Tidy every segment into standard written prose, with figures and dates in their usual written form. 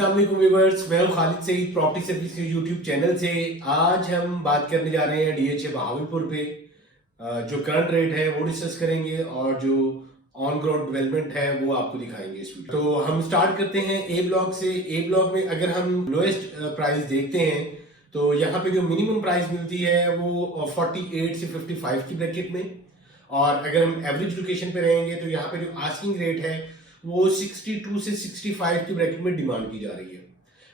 अस्सलाम वालेकुम व्यूअर्स, मैं हूं खालिद सईद प्रॉपर्टी सर्विस के यूट्यूब चैनल से। आज हम बात करने जा रहे हैं डीएचए बहावलपुर पे। जो करंट रेट है वो डिस्कस करेंगे और जो ऑन ग्राउंड डेवलपमेंट है वो आपको दिखाएंगे इस वीडियो। तो हम स्टार्ट करते हैं ए ब्लॉक से। ए ब्लॉक में अगर हम लोएस्ट प्राइस देखते हैं तो यहाँ पे जो मिनिमम प्राइस मिलती है वो 48 से 55 की ब्रैकेट में, और अगर हम एवरेज लोकेशन पे रहेंगे तो यहाँ पे जो आस्किंग रेट है वो 62 से 65 की ब्रैकेट में डिमांड की जा रही है।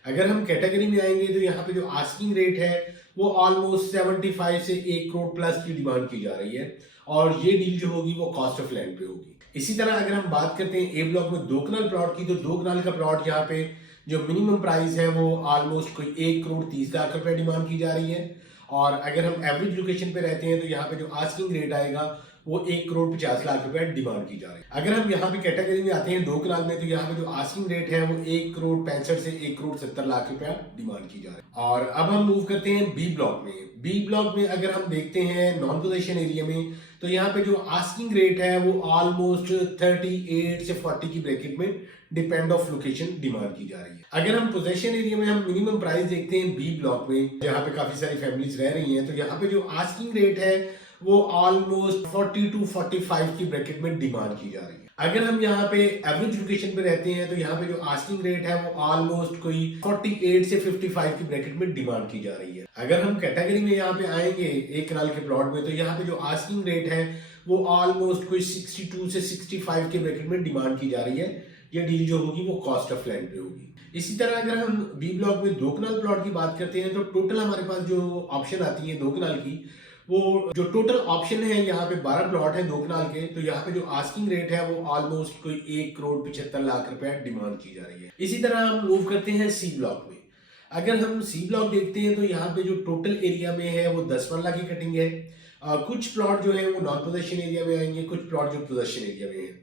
अगर हम कैटेगरी में आएंगे तो यहाँ पे जो आस्किंग रेट है वो ऑलमोस्ट 75 से 1 करोड़ प्लस की डिमांड की जा रही है, और ये डील जो होगी वो कॉस्ट ऑफ लैंड पे होगी। इसी तरह अगर हम बात करते हैं ए ब्लॉक में 2 कनाल प्लॉट की, तो 2 कनाल का प्लॉट यहाँ पे जो मिनिमम प्राइस है वो ऑलमोस्ट कोई 1 करोड़ 30 लाख रुपए डिमांड की जा रही है, और अगर हम एवरेज लोकेशन पे रहते हैं तो यहाँ पे जो आस्किंग रेट आएगा वो 1 करोड़ 50 लाख रुपए डिमांड की जा रही है। अगर हम यहाँ पे कैटेगरी में आते हैं 2 कनाल में, तो यहाँ पे जो आस्किंग रेट है वो 1 करोड़ 65 से 1 करोड़ 70 लाख रुपया डिमांड की जा रही है। और अब हम मूव करते हैं बी ब्लॉक में। बी ब्लॉक में अगर हम देखते हैं नॉन पोजेशन एरिया में, तो यहाँ पे जो आस्किंग रेट है वो ऑलमोस्ट 38 से 40 की ब्रैकेट में डिपेंड ऑफ लोकेशन डिमांड की जा रही है। अगर हम पोजेशन एरिया में हम मिनिमम प्राइस देखते हैं बी ब्लॉक में, जहाँ पे काफी सारी फैमिलीज रह रही हैं, तो यहाँ पे जो आस्किंग रेट है वो ऑलमोस्ट 40 टू 45 की ब्रैकेट में डिमांड की जा रही है। अगर हम यहाँ पे एवरेज लोकेशन पे रहते हैं तो यहाँ पे जो आस्किंग रेट है वो ऑलमोस्ट कोई 48 से 55 की ब्रैकेट में डिमांड की जा रही है। अगर हम कैटेगरी में यहाँ पे आएंगे एक कनाल के प्लॉट में, तो यहाँ पे जो आस्किंग रेट है वो ऑलमोस्ट कोई 62 से 65 के ब्रैकेट में डिमांड की जा रही है। ये डील जो होगी वो कॉस्ट ऑफ लैंड पे होगी। इसी तरह अगर हम बी ब्लॉक में 2 कनाल प्लॉट की बात करते हैं तो टोटल हमारे पास जो ऑप्शन आती है 2 कनाल की, वो जो टोटल ऑप्शन है यहाँ पे 12 प्लॉट है 2 कनाल के, तो यहाँ पे जो आस्किंग रेट है वो ऑलमोस्ट कोई 1 करोड़ 75 लाख रुपए डिमांड की जा रही है। इसी तरह हम मूव करते हैं सी ब्लॉक में। अगर हम सी ब्लॉक देखते हैं तो यहाँ पे जो टोटल एरिया में है वो 10 मरला की कटिंग है। कुछ प्लॉट जो है वो नॉन पोजेशन एरिया में आएंगे, कुछ प्लॉट जो पोजेशन एरिया में है।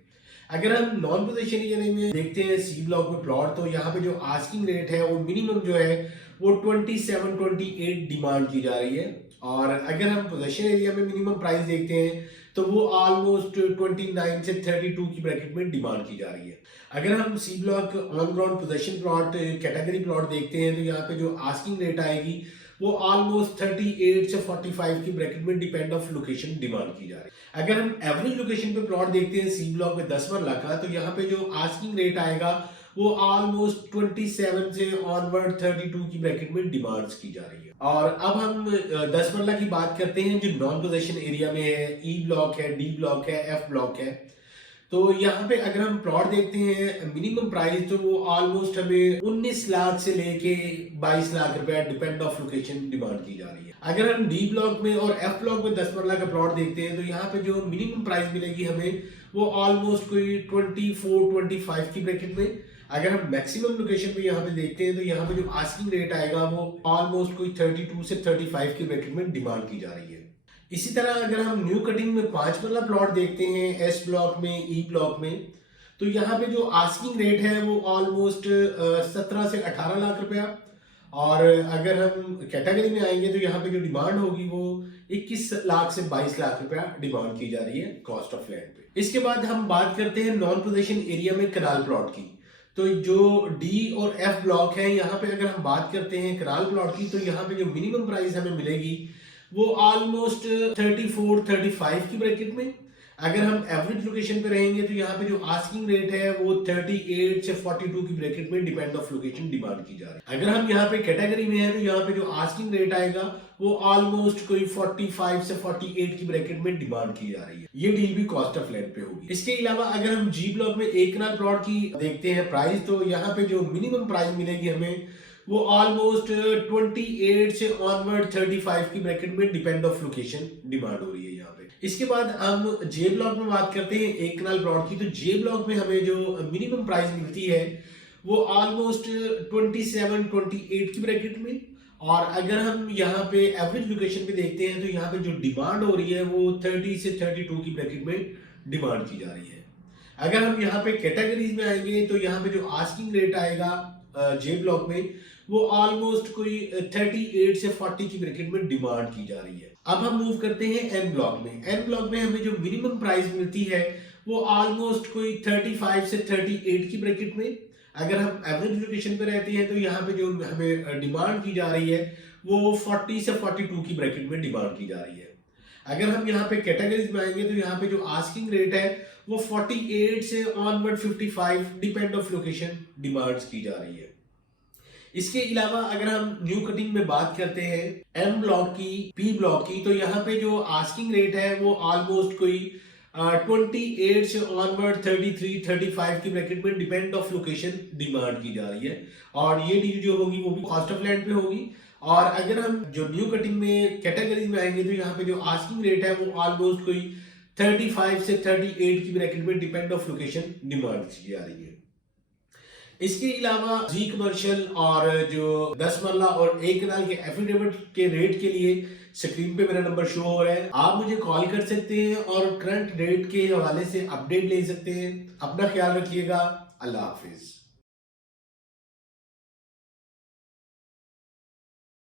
अगर हम नॉन पोजेशन एरिया में देखते हैं सी ब्लॉक में प्लॉट, तो यहाँ पे जो आस्किंग रेट है वो मिनिमम जो है वो 27-28 डिमांड की जा रही है, और अगर हम पोजेशन एरिया में मिनिमम प्राइस देखते हैं तो वो ऑलमोस्ट 29 से 32 की ब्रैकेट में डिमांड की जा रही है। अगर हम C block on ground possession plot category plot देखते हैं तो यहाँ पे जो आस्किंग रेट आएगी वो ऑलमोस्ट 38 से 45 की ब्रैकेट में डिपेंड ऑफ लोकेशन डिमांड की जा रही है। अगर हम एवरेज लोकेशन पे प्लॉट देखते हैं सी ब्लॉक में 10 मरला का, तो यहाँ पे जो आस्किंग रेट आएगा वो ऑलमोस्ट 27 से ऑनवर्ड 32 की ब्रैकेट में डिमांड्स की जा रही है। और अब हम 10 मरला की बात करते हैं जो नॉन पोजेशन एरिया में है। ई ब्लॉक है, डी ब्लॉक है, एफ ब्लॉक है। तो यहाँ पे अगर हम प्लॉट देखते हैं मिनिमम प्राइस, तो वो ऑलमोस्ट हमें 19 लाख से लेके 22 लाख रुपया डिपेंड ऑफ लोकेशन डिमांड की जा रही है। अगर हम डी ब्लॉक में और एफ ब्लॉक में 10 मरला का प्लॉट देखते हैं तो यहाँ पे जो मिनिमम प्राइस मिलेगी हमें वो ऑलमोस्ट कोई 24-25 की ब्रैकेट में। अगर हम मैक्सिमम लोकेशन पे यहाँ पे देखते हैं तो यहाँ पे जो आस्किंग रेट आएगा वो ऑलमोस्ट कोई 32 से 35 की ब्रैकेट में डिमांड की जा रही है। इसी तरह अगर हम न्यू कटिंग में 5 मरला प्लॉट देखते हैं एस ब्लॉक में, ई ब्लॉक में, तो यहाँ पे जो आस्किंग रेट है वो ऑलमोस्ट 17 से 18 लाख रुपया, और अगर हम कैटेगरी में आएंगे तो यहाँ पे जो डिमांड होगी वो 21 लाख से 22 लाख रुपया डिमांड की जा रही है कॉस्ट ऑफ लैंड पे। इसके बाद हम बात करते हैं नॉन पोजेशन एरिया में कनाल प्लॉट की। तो जो डी और एफ ब्लॉक है यहाँ पे अगर हम बात करते हैं कनाल प्लॉट की, तो यहाँ पे जो मिनिमम प्राइस हमें मिलेगी वो ऑलमोस्ट 34-35 की ब्रैकेट में। अगर हम एवरेज लोकेशन पे रहेंगे तो यहाँ पे जो आस्किंग रेट है वो 38 से 42 की ब्रैकेट में डिपेंड ऑफ लोकेशन डिमांड की जा रही है। अगर हम यहाँ पे कैटेगरी में है तो यहाँ पे जो आस्किंग रेट आएगा वो ऑलमोस्ट कोई 45 से 48 की ब्रैकेट में डिमांड की जा रही है। ये डील भी कॉस्ट ऑफ लैंड पे होगी। इसके अलावा अगर हम जी ब्लॉक में एक कनाल प्लॉट की देखते हैं प्राइस, तो यहाँ पे जो मिनिमम प्राइस मिलेगी हमें वो ऑलमोस्ट 28 से ऑनवर्ड 35 की ब्रैकेट में डिपेंड ऑफ लोकेशन डिमांड हो रही है यहाँ पे। इसके बाद हम जे ब्लॉक में बात करते हैं एक कनाल प्लॉट की। तो जे ब्लॉक में हमें जो मिनिमम प्राइस मिलती है वो ऑलमोस्ट 27-28 की ब्रैकेट में, और अगर हम यहाँ पे एवरेज लोकेशन पे देखते हैं तो यहाँ पे जो डिमांड हो रही है वो 30 से 32 की ब्रैकेट में डिमांड की जा रही है। अगर हम यहाँ पे कैटेगरीज में आएंगे तो यहाँ पे जो आस्किंग रेट आएगा जे ब्लॉक में वो ऑलमोस्ट कोई 38 से 40 की ब्रैकेट में डिमांड की जा रही है। अब हम मूव करते हैं एन ब्लॉक में। एन ब्लॉक में हमें जो मिनिमम प्राइस मिलती है वो ऑलमोस्ट कोई 35 से 38 की ब्रैकेट में। अगर हम एवरेज लोकेशन पे रहते हैं तो यहाँ पे जो हमें डिमांड की जा रही है वो 40 से 42 की ब्रैकेट में डिमांड की जा रही है। अगर हम यहाँ पे कैटेगरीज में आएंगे तो यहाँ पे जो आस्किंग रेट है वो 48 से onward 55 depend of location demands की जा रही है। इसके अलावा अगर हम न्यू कटिंग में बात करते हैं एम ब्लॉक की, पी ब्लॉक की, तो यहाँ पे जो आस्किंग रेट है वो ऑलमोस्ट कोई 28 से ऑनवर्ड 33-35 की ब्रैकेट में डिपेंड ऑफ लोकेशन डिमांड की जा रही है। और ये डील जो होगी वो भी कॉस्ट ऑफ लैंड पे होगी। और अगर हम जो न्यू कटिंग में कैटेगरी में आएंगे तो यहाँ पे जो आस्किंग रेट है वो ऑलमोस्ट कोई 35 से 38 की ब्रैकेट में डिपेंड ऑफ लोकेशन डिमांड की जा रही है। इसके अलावा जी कमर्शियल और जो 10 मरला और 1 कनाल के एफिडेविट के रेट के लिए स्क्रीन पे मेरा नंबर शो हो रहा है, आप मुझे कॉल कर सकते हैं और करंट रेट के हवाले से अपडेट ले सकते हैं। अपना ख्याल रखिएगा। अल्लाह हाफिज।